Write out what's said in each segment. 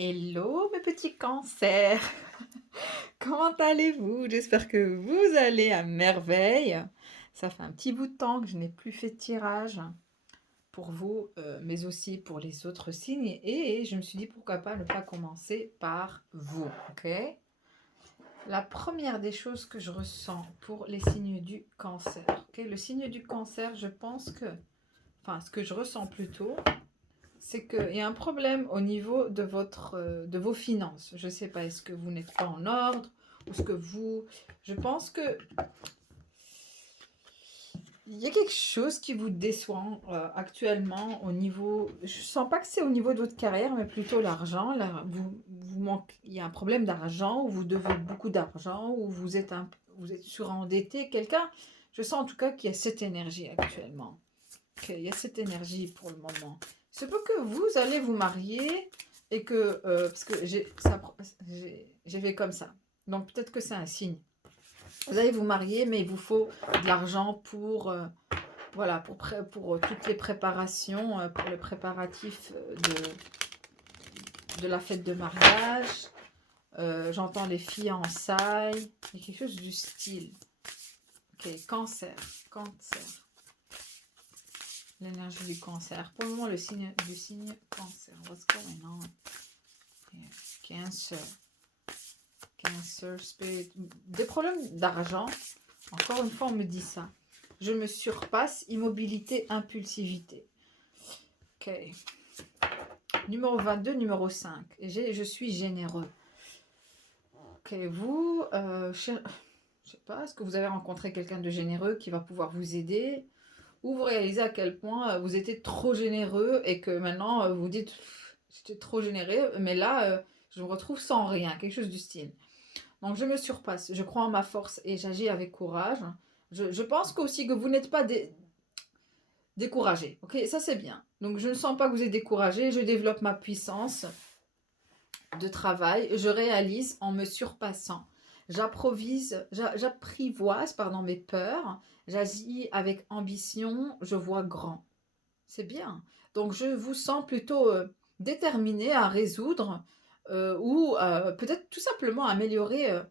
Hello mes petits cancers, comment allez-vous? J'espère que vous allez à merveille. Ça fait un petit bout de temps que je n'ai plus fait de tirage pour vous, mais aussi pour les autres signes. Et je me suis dit pourquoi pas ne pas commencer par vous, ok? La première des choses que je ressens pour les signes du cancer, ok? Le signe du cancer, je pense que, enfin ce que je ressens plutôt, c'est qu'il y a un problème au niveau de vos finances. Je ne sais pas, est-ce que vous n'êtes pas en ordre ou ce que vous... Je pense que il y a quelque chose qui vous déçoit actuellement au niveau... Je ne sens pas que c'est au niveau de votre carrière, mais plutôt l'argent. Là, il y a un problème d'argent, ou vous devez beaucoup d'argent, ou vous êtes surendetté. Quelqu'un, je sens en tout cas qu'il y a cette énergie actuellement. Il y a cette énergie pour le moment. Il se peut que vous allez vous marier et que... parce que j'ai fait comme ça. Donc peut-être que c'est un signe. Vous allez vous marier, mais il vous faut de l'argent pour... voilà, pour toutes les préparations, pour les préparatifs de la fête de mariage. J'entends les fiançailles. Il y a quelque chose du style. Ok, cancer. Cancer. L'énergie du cancer. Pour le moment, le signe du signe cancer. What's going on? Yeah. Cancer. Cancer, spirit. Des problèmes d'argent. Encore une fois, on me dit ça. Je me surpasse. Immobilité, impulsivité. Ok. Numéro 22, numéro 5. Je suis généreux. Ok, vous, je sais pas, est-ce que vous avez rencontré quelqu'un de généreux qui va pouvoir vous aider? Ou vous réalisez à quel point vous étiez trop généreux et que maintenant vous dites j'étais trop généreux, mais là je me retrouve sans rien, quelque chose du style. Donc je me surpasse, je crois en ma force et j'agis avec courage. Je pense aussi que vous n'êtes pas découragé, ok? Ça c'est bien. Donc je ne sens pas que vous êtes découragé, je développe ma puissance de travail, je réalise en me surpassant. J'apprivoise mes peurs, j'agis avec ambition, je vois grand. C'est bien. Donc je vous sens plutôt déterminé à résoudre ou peut-être tout simplement améliorer euh,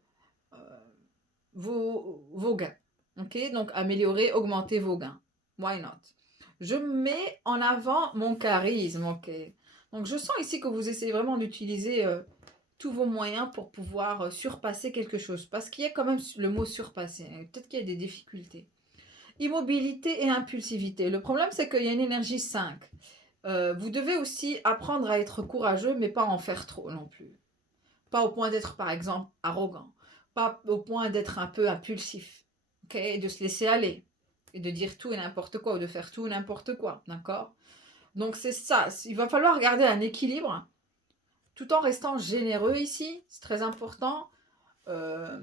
vos gains. Ok, donc améliorer, augmenter vos gains. Why not? Je mets en avant mon charisme. Ok. Donc je sens ici que vous essayez vraiment d'utiliser tous vos moyens pour pouvoir surpasser quelque chose. Parce qu'il y a quand même le mot surpasser. Peut-être qu'il y a des difficultés. Immobilité et impulsivité. Le problème, c'est qu'il y a une énergie 5. Vous devez aussi apprendre à être courageux, mais pas en faire trop non plus. Pas au point d'être, par exemple, arrogant. Pas au point d'être un peu impulsif. Okay, de se laisser aller. Et de dire tout et n'importe quoi, ou de faire tout et n'importe quoi. D'accord? Donc c'est ça. Il va falloir garder un équilibre, tout en restant généreux ici. C'est très important. Euh,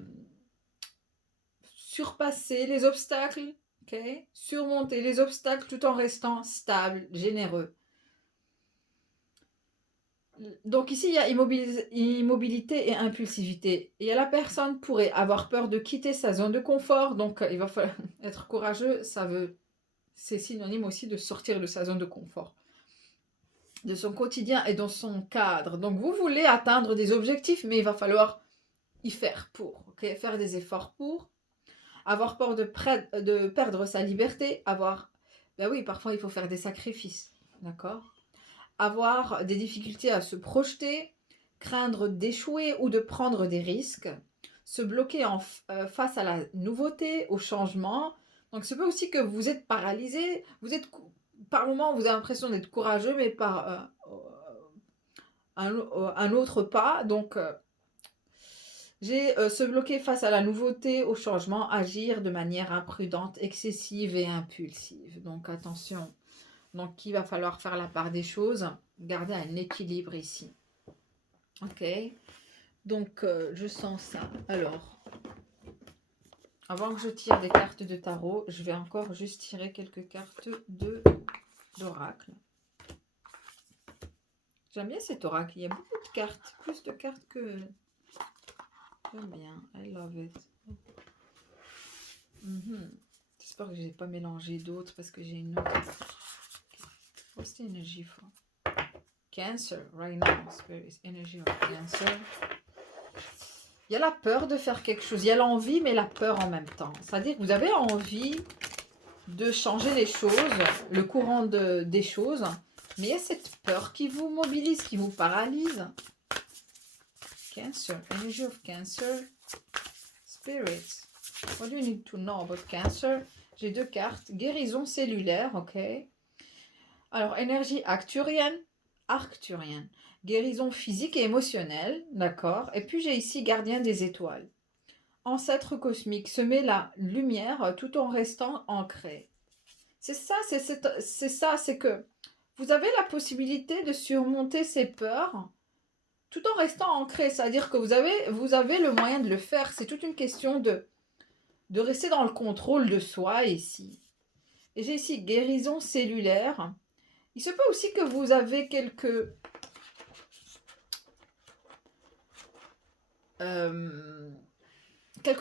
Surpasser les obstacles. Okay? Surmonter les obstacles tout en restant stable, généreux. Donc ici, il y a immobilité et impulsivité. Et la personne pourrait avoir peur de quitter sa zone de confort. Donc il va falloir être courageux. C'est synonyme aussi de sortir de sa zone de confort, de son quotidien et dans son cadre. Donc vous voulez atteindre des objectifs, mais il va falloir y faire pour. Okay? Faire des efforts pour. Avoir peur de perdre sa liberté. Ben oui, parfois il faut faire des sacrifices. D'accord? Avoir des difficultés à se projeter, craindre d'échouer ou de prendre des risques, se bloquer face à la nouveauté, au changement. Donc, c'est peut aussi que vous êtes paralysé, par moments, vous avez l'impression d'être courageux, mais par un autre pas. Donc, j'ai se bloquer face à la nouveauté, au changement, agir de manière imprudente, excessive et impulsive. Donc, attention. Donc, il va falloir faire la part des choses, garder un équilibre ici. Ok. Donc, je sens ça. Alors, avant que je tire des cartes de tarot, je vais encore juste tirer quelques cartes d'oracle. J'aime bien cet oracle. Il y a beaucoup de cartes. Plus de cartes que... J'aime bien. I love it. J'espère que je n'ai pas mélangé d'autres parce que j'ai une autre. Oh, c'était énergie forte. Cancer, right now, Spirit, energy of Cancer. Il y a la peur de faire quelque chose, il y a l'envie, mais la peur en même temps. C'est-à-dire que vous avez envie de changer les choses, le courant des choses, mais il y a cette peur qui vous mobilise, qui vous paralyse. Cancer, energy of Cancer, Spirit. What do you need to know about Cancer? J'ai 2 cartes. Guérison cellulaire, ok. Alors, énergie arcturienne. Guérison physique et émotionnelle, d'accord. Et puis, j'ai ici gardien des étoiles. Ancêtre cosmique, semer la lumière tout en restant ancré. C'est ça, c'est que vous avez la possibilité de surmonter ces peurs tout en restant ancré. C'est-à-dire que vous avez le moyen de le faire. C'est toute une question de rester dans le contrôle de soi ici. Et j'ai ici guérison cellulaire. Il se peut aussi que vous avez quelques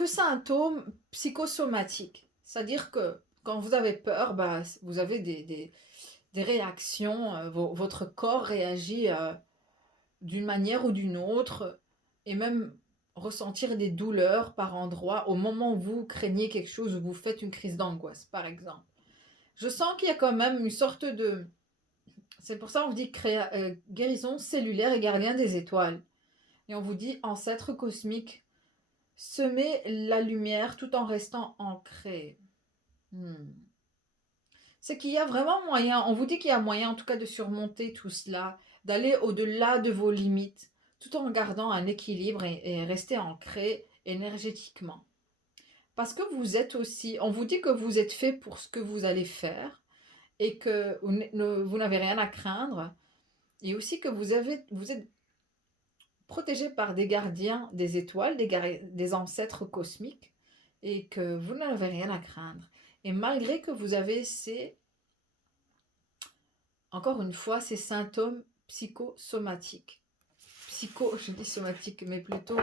symptômes psychosomatiques. C'est-à-dire que quand vous avez peur, bah, vous avez des réactions, votre corps réagit d'une manière ou d'une autre, et même ressentir des douleurs par endroits au moment où vous craignez quelque chose ou vous faites une crise d'angoisse, par exemple. Je sens qu'il y a quand même une sorte de... C'est pour ça qu'on vous dit guérison cellulaire et gardien des étoiles. Et on vous dit ancêtre cosmique, semer la lumière tout en restant ancré. C'est qu'il y a vraiment moyen, on vous dit qu'il y a moyen en tout cas de surmonter tout cela, d'aller au-delà de vos limites, tout en gardant un équilibre et rester ancré énergétiquement. Parce que vous êtes aussi, on vous dit que vous êtes fait pour ce que vous allez faire et que vous n'avez rien à craindre, et aussi que vous êtes protégé par des gardiens des étoiles, des ancêtres cosmiques, et que vous n'avez rien à craindre. Et malgré que vous avez encore une fois, ces symptômes psychosomatiques. Je dis somatique, mais plutôt,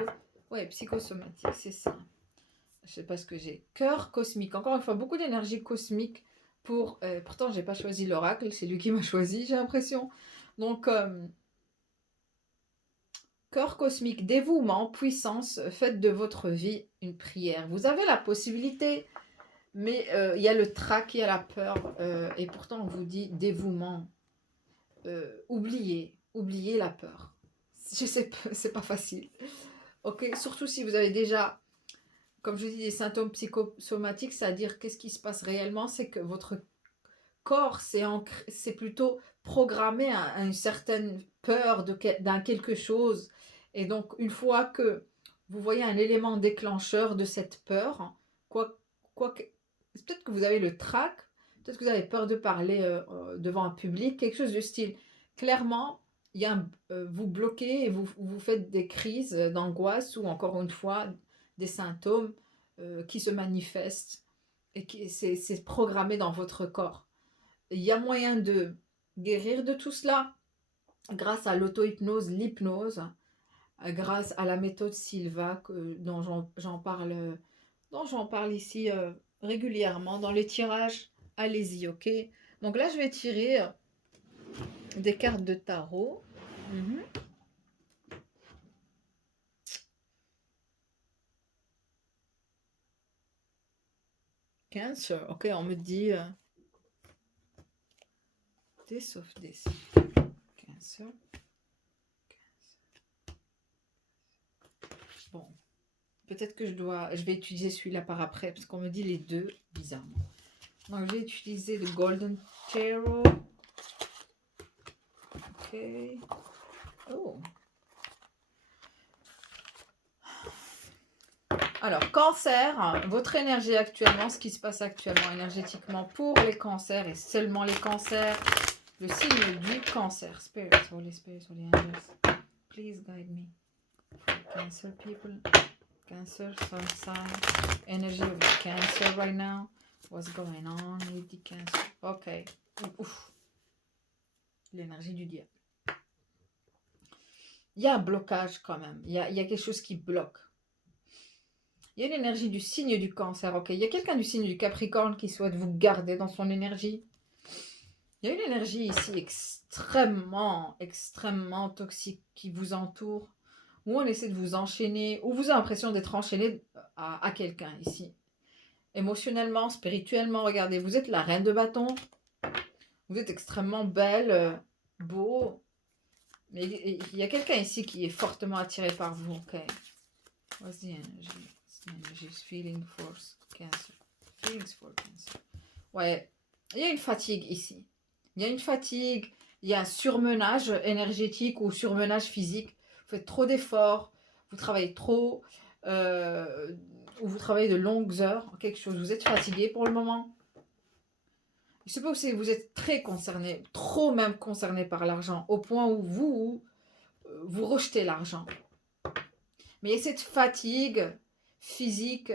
ouais, psychosomatique, c'est ça. Je sais pas ce que j'ai. Cœur cosmique, encore une fois, beaucoup d'énergie cosmique pourtant, j'ai pas choisi l'oracle, c'est lui qui m'a choisi, j'ai l'impression. Donc, cœur cosmique, dévouement, puissance, faites de votre vie une prière. Vous avez la possibilité, mais il y a le trac, il y a la peur, et pourtant on vous dit dévouement. Oubliez la peur. Je sais, c'est pas facile. Ok, surtout si vous avez déjà, comme je dis, des symptômes psychosomatiques, c'est-à-dire qu'est-ce qui se passe réellement, c'est que votre corps c'est plutôt programmé à une certaine peur d'un quelque chose. Et donc, une fois que vous voyez un élément déclencheur de cette peur, peut-être que vous avez le trac, peut-être que vous avez peur de parler devant un public, quelque chose du style. Clairement, vous bloquez et vous faites des crises d'angoisse ou encore une fois des symptômes qui se manifestent et c'est programmé dans votre corps. Il y a moyen de guérir de tout cela grâce à l'auto-hypnose, l'hypnose, grâce à la méthode Silva dont j'en parle ici régulièrement dans les tirages. Allez-y, ok? Donc là, je vais tirer des cartes de tarot. Cancer, ok, on me dit this of this. Cancer. Bon, peut-être que je vais utiliser celui-là par après, parce qu'on me dit les deux, bizarrement. Donc, je vais utiliser le Golden Tarot. Ok. Oh. Alors, cancer, votre énergie actuellement, ce qui se passe actuellement énergétiquement pour les cancers et seulement les cancers, le signe du cancer. Spirit, Holy Spirit, Holy Angels, please guide me. Cancer people, Cancer, sun sign, energy of the Cancer right now. What's going on with the Cancer? Ok. Ouf. L'énergie du diable. Il y a un blocage quand même. Il y a quelque chose qui bloque. Il y a l'énergie du signe du Cancer. Ok. Il y a quelqu'un du signe du Capricorne qui souhaite vous garder dans son énergie. Il y a une énergie ici extrêmement, extrêmement toxique qui vous entoure, où on essaie de vous enchaîner, où vous avez l'impression d'être enchaîné à quelqu'un ici. Émotionnellement, spirituellement, regardez, vous êtes la reine de bâton, vous êtes extrêmement belle, beau, mais il y a quelqu'un ici qui est fortement attiré par vous, ok? What's the energy? What's the energy? Feeling force, cancer. Feelings for cancer. Ouais, il y a une fatigue ici. Il y a une fatigue, il y a un surmenage énergétique ou surmenage physique. Vous faites trop d'efforts, vous travaillez trop, ou vous travaillez de longues heures, quelque chose. Vous êtes fatigué pour le moment. Je sais pas si vous êtes très concerné, trop même concerné par l'argent, au point où vous rejetez l'argent. Mais il y a cette fatigue physique,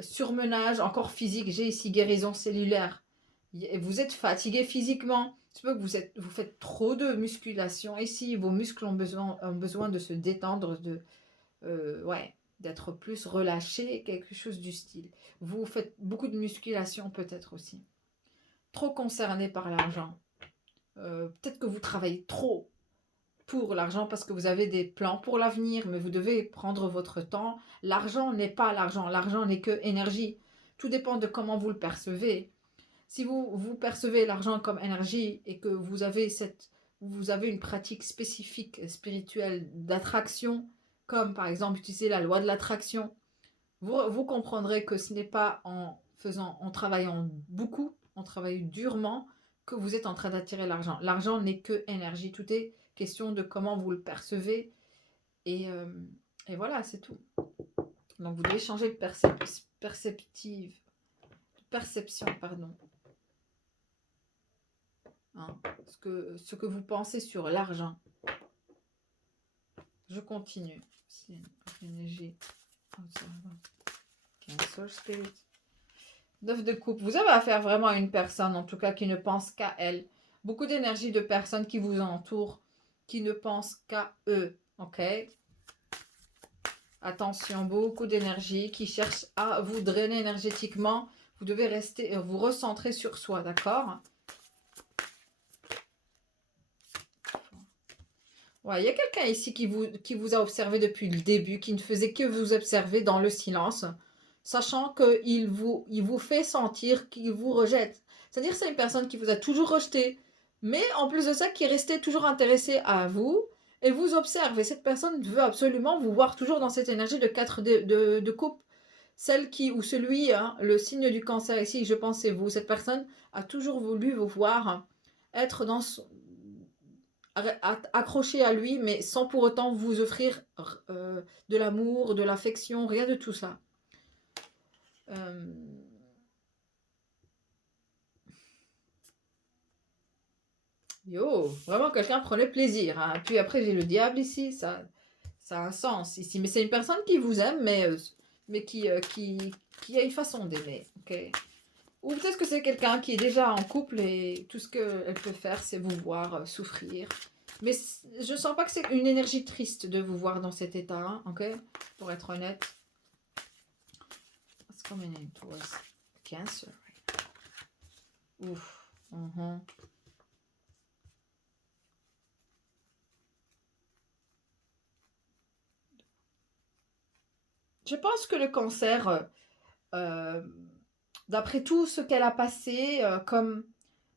surmenage, encore physique. J'ai ici guérison cellulaire. Vous êtes fatigué physiquement. C'est pas que vous faites trop de musculation ici. Vos muscles ont besoin de se détendre, ouais, d'être plus relâchés, quelque chose du style. Vous faites beaucoup de musculation peut-être aussi. Trop concerné par l'argent. Peut-être que vous travaillez trop pour l'argent parce que vous avez des plans pour l'avenir, mais vous devez prendre votre temps. L'argent n'est pas l'argent. L'argent n'est que énergie. Tout dépend de comment vous le percevez. Si vous percevez l'argent comme énergie et que vous avez une pratique spécifique spirituelle d'attraction, comme par exemple utiliser la loi de l'attraction, vous comprendrez que ce n'est pas en travaillant beaucoup, en travaillant durement, que vous êtes en train d'attirer l'argent. L'argent n'est que énergie. Tout est question de comment vous le percevez. Et, euh, et voilà, c'est tout. Donc vous devez changer de perception, pardon. Hein, ce que vous pensez sur l'argent. Je continue. Énergie. Cancer Spirit. 9 de coupe. Vous avez affaire vraiment à une personne, en tout cas, qui ne pense qu'à elle. Beaucoup d'énergie de personnes qui vous entourent, qui ne pensent qu'à eux. Ok? Attention, beaucoup d'énergie qui cherche à vous drainer énergétiquement. Vous devez rester, vous recentrer sur soi, d'accord? Ouais, il y a quelqu'un ici qui vous a observé depuis le début, qui ne faisait que vous observer dans le silence, sachant qu'il il vous fait sentir qu'il vous rejette. C'est-à-dire que c'est une personne qui vous a toujours rejeté, mais en plus de ça, qui est restée toujours intéressée à vous et vous observe. Et cette personne veut absolument vous voir toujours dans cette énergie de 4 de coupe. Celle qui, ou celui, hein, le signe du cancer ici, je pense c'est vous. Cette personne a toujours voulu vous voir être dans accroché à lui, mais sans pour autant vous offrir de l'amour, de l'affection, rien de tout ça. Yo, vraiment quelqu'un prenait plaisir. Hein. Puis après, j'ai le diable ici, ça a un sens ici. Mais c'est une personne qui vous aime, mais qui a une façon d'aimer. Okay. Ou peut-être que c'est quelqu'un qui est déjà en couple et tout ce qu'elle peut faire, c'est vous voir souffrir. Mais je sens pas que c'est une énergie triste de vous voir dans cet état, hein, ok? Pour être honnête. What's coming in towards Cancer? Ouf. Je pense que le cancer, d'après tout ce qu'elle a passé comme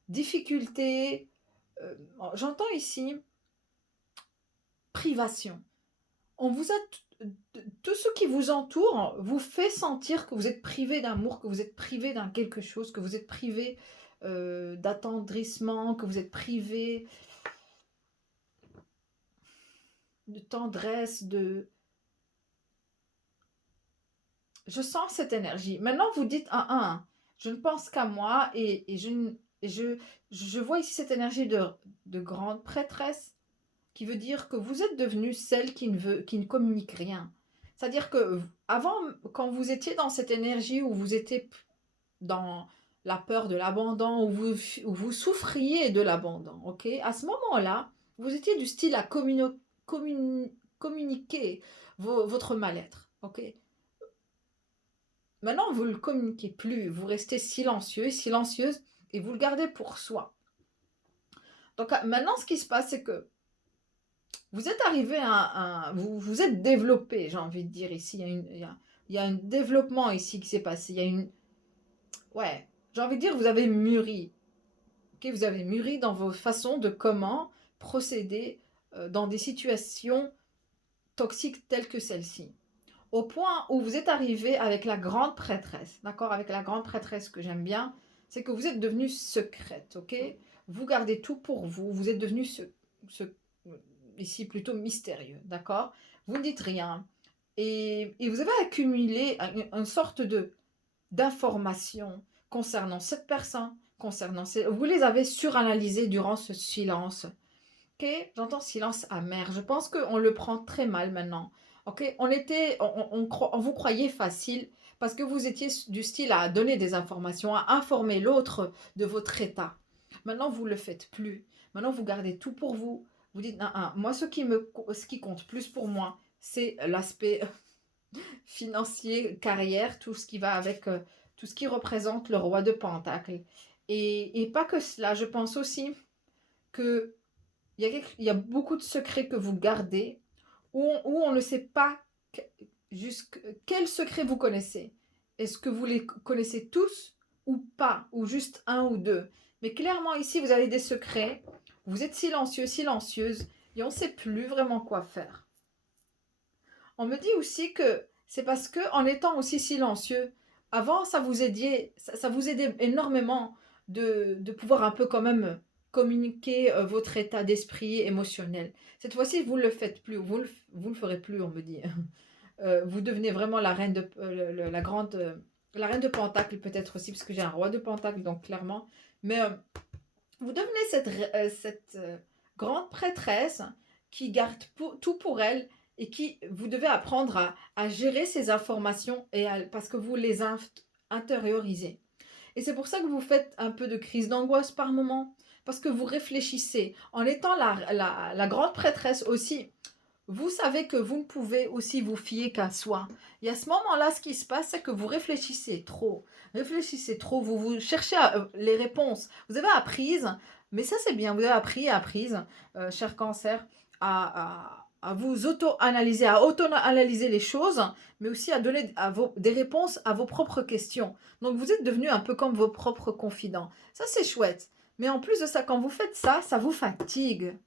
difficulté, j'entends ici privation. On vous a tout ce qui vous entoure vous fait sentir que vous êtes privé d'amour, que vous êtes privé d'un quelque chose, que vous êtes privé d'attendrissement, que vous êtes privé de tendresse, je sens cette énergie. Maintenant, vous dites je ne pense qu'à moi et je vois ici cette énergie de grande prêtresse qui veut dire que vous êtes devenue celle qui ne communique rien. C'est-à-dire que avant, quand vous étiez dans cette énergie où vous étiez dans la peur de l'abandon, où vous souffriez de l'abandon, ok? À ce moment-là, vous étiez du style à communiquer votre mal-être, ok? Maintenant, vous ne le communiquez plus, vous restez silencieux, silencieuse, et vous le gardez pour soi. Donc maintenant, ce qui se passe, c'est que vous êtes arrivé vous vous êtes développé, j'ai envie de dire ici. Il y a un développement ici qui s'est passé. Il y a une, ouais, j'ai envie de dire, vous avez mûri. Ok, vous avez mûri dans vos façons de comment procéder dans des situations toxiques telles que celle-ci. Au point où vous êtes arrivé avec la grande prêtresse, d'accord? Avec la grande prêtresse que j'aime bien, c'est que vous êtes devenue secrète, ok? Vous gardez tout pour vous, vous êtes devenu ici plutôt mystérieux, d'accord? Vous ne dites rien. Et vous avez accumulé une sorte d'informations concernant cette personne, vous les avez suranalysées durant ce silence. Ok, j'entends silence amer. Je pense qu'on le prend très mal maintenant. Ok, on vous croyait facile parce que vous étiez du style à donner des informations, à informer l'autre de votre état. Maintenant, vous ne le faites plus. Maintenant, vous gardez tout pour vous. Vous dites, non, non, moi, ce qui compte plus pour moi, c'est l'aspect financier, carrière, tout ce qui va avec, tout ce qui représente le roi de Pentacle. Et pas que cela, je pense aussi que il y a beaucoup de secrets que vous gardez où on ne sait pas quel secret vous connaissez. Est-ce que vous les connaissez tous ou pas, ou juste un ou deux? Mais clairement, ici, vous avez des secrets, vous êtes silencieux, silencieuse, et on ne sait plus vraiment quoi faire. On me dit aussi que c'est parce que en étant aussi silencieux, avant, ça vous aidait énormément de pouvoir un peu quand même communiquer votre état d'esprit émotionnel. Cette fois-ci, vous ne le faites plus, vous le ferez plus, on me dit. Vous devenez vraiment la reine la grande, la reine de Pentacle peut-être aussi, parce que j'ai un roi de Pentacle, donc clairement. Mais vous devenez cette grande prêtresse qui garde tout pour elle et qui vous devez apprendre à gérer ces informations parce que vous les intériorisez. Et c'est pour ça que vous faites un peu de crise d'angoisse par moment, parce que vous réfléchissez. En étant la grande prêtresse aussi, vous savez que vous ne pouvez aussi vous fier qu'à soi. Et à ce moment-là, ce qui se passe, c'est que vous réfléchissez trop. Réfléchissez trop, vous cherchez les réponses. Vous avez appris, mais ça c'est bien, vous avez appris, cher cancer, à vous auto-analyser, à auto-analyser les choses, mais aussi à donner des réponses à vos propres questions. Donc vous êtes devenu un peu comme vos propres confidents. Ça c'est chouette. Mais en plus de ça, quand vous faites ça, ça vous fatigue.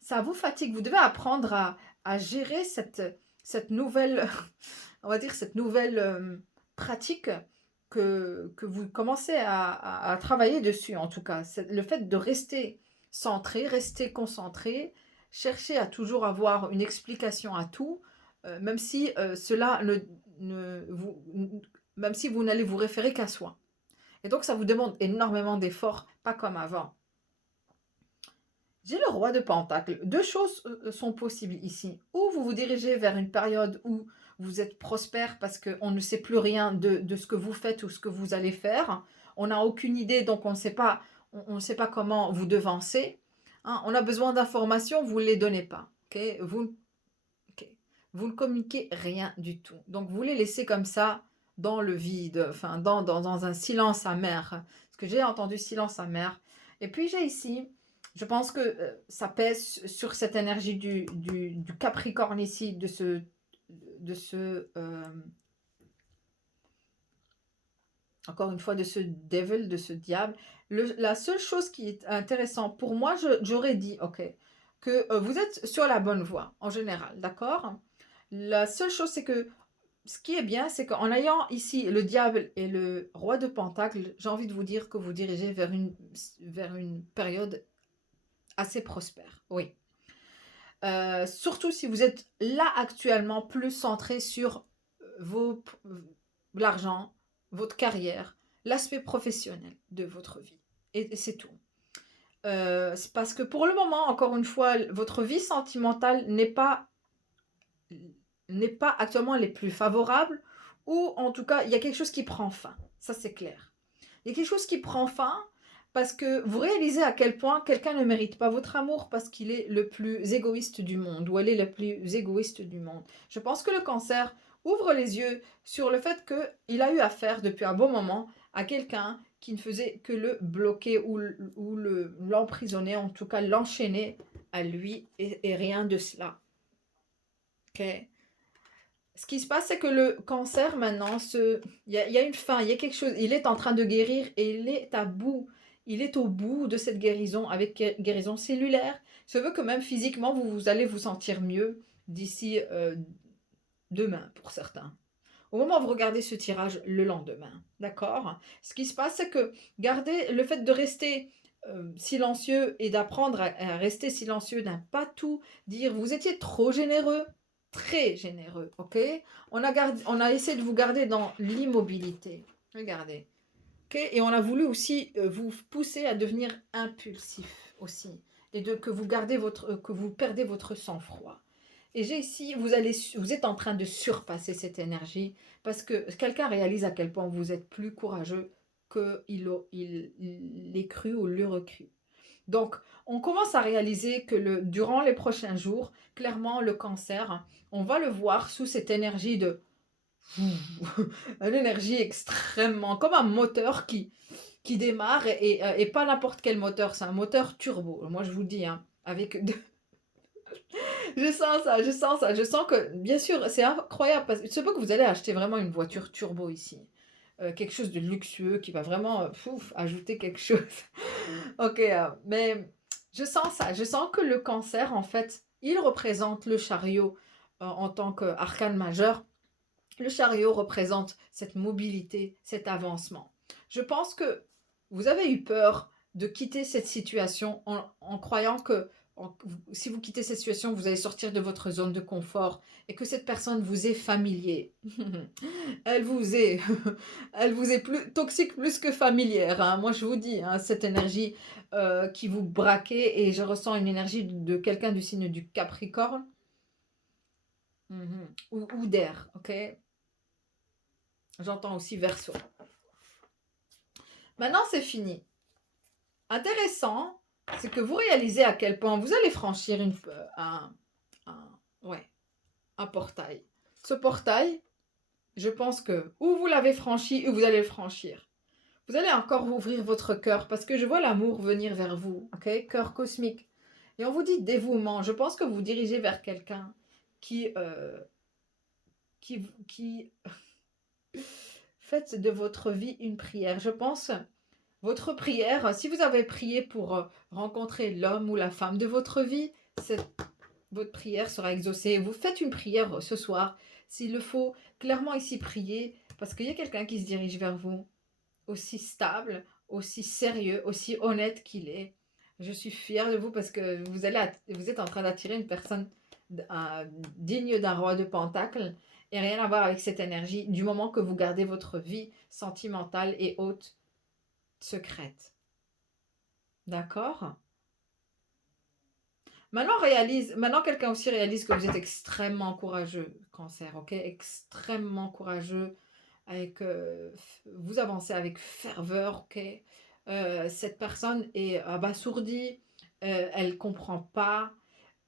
Ça vous fatigue. Vous devez apprendre à gérer cette nouvelle, on va dire, cette nouvelle pratique que vous commencez à travailler dessus, en tout cas. C'est le fait de rester centré, rester concentré, chercher à toujours avoir une explication à tout, même si cela même si vous n'allez vous référer qu'à soi. Et donc, ça vous demande énormément d'efforts, pas comme avant. J'ai le roi de Pentacle. Deux choses sont possibles ici. Ou vous vous dirigez vers une période où vous êtes prospère parce qu'on ne sait plus rien de ce que vous faites ou ce que vous allez faire. On n'a aucune idée, donc on ne sait pas comment vous devancer. Hein, on a besoin d'informations, vous ne les donnez pas. Okay? Vous ne communiquez rien du tout. Donc vous les laissez comme ça dans le vide, enfin dans un silence amer. Parce que j'ai entendu silence amer. Et puis j'ai ici, je pense que ça pèse sur cette énergie du Capricorne ici, encore une fois, de ce devil, de ce diable. La seule chose qui est intéressante pour moi, j'aurais dit, ok, que vous êtes sur la bonne voie en général, d'accord? La seule chose, c'est que ce qui est bien, c'est qu'en ayant ici le diable et le roi de Pentacle, j'ai envie de vous dire que vous dirigez vers une période assez prospère. Oui. Surtout si vous êtes là actuellement plus centré sur l'argent, votre carrière, l'aspect professionnel de votre vie. Et c'est tout. C'est parce que pour le moment, encore une fois, votre vie sentimentale n'est pas actuellement les plus favorables, ou en tout cas, il y a quelque chose qui prend fin. Ça, c'est clair. Il y a quelque chose qui prend fin parce que vous réalisez à quel point quelqu'un ne mérite pas votre amour parce qu'il est le plus égoïste du monde, ou elle est la plus égoïste du monde. Je pense que le cancer ouvre les yeux sur le fait qu'il a eu affaire depuis un bon moment à quelqu'un qui ne faisait que le bloquer ou l'emprisonner, en tout cas l'enchaîner à lui, et rien de cela. Ok. Ce qui se passe, c'est que le cancer, maintenant, il y a une fin, il y a quelque chose, il est en train de guérir et il est au bout de cette guérison avec guérison cellulaire. Je veux que même physiquement, vous allez vous sentir mieux d'ici demain pour certains. Au moment où vous regardez ce tirage le lendemain, d'accord? Ce qui se passe, c'est que gardez le fait de rester silencieux et d'apprendre à rester silencieux, d'un pas tout dire. Vous étiez trop généreux, très généreux, ok? On a essayé de vous garder dans l'immobilité. Regardez. Ok. Et on a voulu aussi vous pousser à devenir impulsif aussi. Et que que vous perdez votre sang-froid. Et j'ai ici, vous êtes en train de surpasser cette énergie parce que quelqu'un réalise à quel point vous êtes plus courageux qu'il l'ait cru ou l'eût cru. Donc, on commence à réaliser que durant les prochains jours, clairement, le cancer, on va le voir sous cette énergie de... une énergie extrêmement... comme un moteur qui démarre et pas n'importe quel moteur, c'est un moteur turbo. Moi, je vous dis, hein, avec... Je sens ça, je sens ça. Je sens que, bien sûr, c'est incroyable. Parce que c'est pas que vous allez acheter vraiment une voiture turbo ici. Quelque chose de luxueux qui va vraiment ajouter quelque chose. Ok, mais je sens ça. Je sens que le cancer, en fait, il représente le chariot en tant qu'arcane majeur. Le chariot représente cette mobilité, cet avancement. Je pense que vous avez eu peur de quitter cette situation en croyant que si vous quittez cette situation, vous allez sortir de votre zone de confort et que cette personne vous est familier. Elle vous est, elle vous est plus toxique plus que familière, hein. Moi, je vous dis, hein, cette énergie qui vous braquait, et je ressens une énergie de quelqu'un du signe du Capricorne. Ou d'air, ok? J'entends aussi Verseau. Maintenant, c'est fini. Intéressant, c'est que vous réalisez à quel point vous allez franchir ouais, un portail. Ce portail, je pense que ou vous l'avez franchi ou vous allez le franchir. Vous allez encore ouvrir votre cœur parce que je vois l'amour venir vers vous, ok? Cœur cosmique. Et on vous dit dévouement. Je pense que vous vous dirigez vers quelqu'un qui faites de votre vie une prière. Je pense, votre prière, si vous avez prié pour rencontrer l'homme ou la femme de votre vie, votre prière sera exaucée. Vous faites une prière ce soir, s'il le faut, clairement ici prier, parce qu'il y a quelqu'un qui se dirige vers vous, aussi stable, aussi sérieux, aussi honnête qu'il est. Je suis fière de vous parce que vous êtes en train d'attirer une personne digne d'un roi de Pentacle, et rien à voir avec cette énergie du moment que vous gardez votre vie sentimentale et haute secrète. D'accord? Maintenant quelqu'un aussi réalise que vous êtes extrêmement courageux, cancer, ok? Extrêmement courageux, vous avancez avec ferveur, ok? Cette personne est abasourdie, elle comprend pas.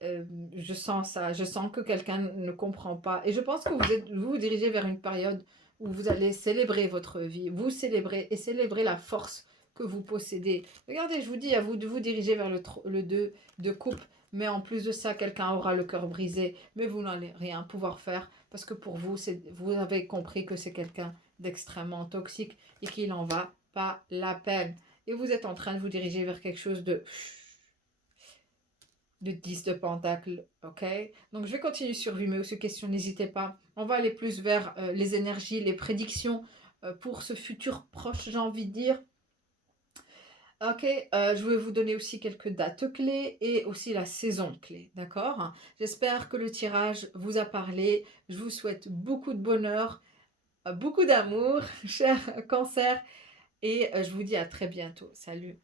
Je sens ça, je sens que quelqu'un ne comprend pas. Et je pense que vous vous dirigez vers une période où vous allez célébrer votre vie, vous célébrer et célébrer la force que vous possédez. Regardez, je vous dis à vous de vous diriger vers le 2 de coupe, mais en plus de ça, quelqu'un aura le cœur brisé, mais vous n'allez rien pouvoir faire parce que pour vous, vous avez compris que c'est quelqu'un d'extrêmement toxique et qu'il n'en va pas la peine. Et vous êtes en train de vous diriger vers quelque chose de 10 de pentacle, ok? Donc je vais continuer sur Vimeo, ces questions, n'hésitez pas. On va aller plus vers les énergies, les prédictions pour ce futur proche, j'ai envie de dire. Ok, je vais vous donner aussi quelques dates clés et aussi la saison clé, d'accord? J'espère que le tirage vous a parlé. Je vous souhaite beaucoup de bonheur, beaucoup d'amour, cher cancer, et je vous dis à très bientôt. Salut!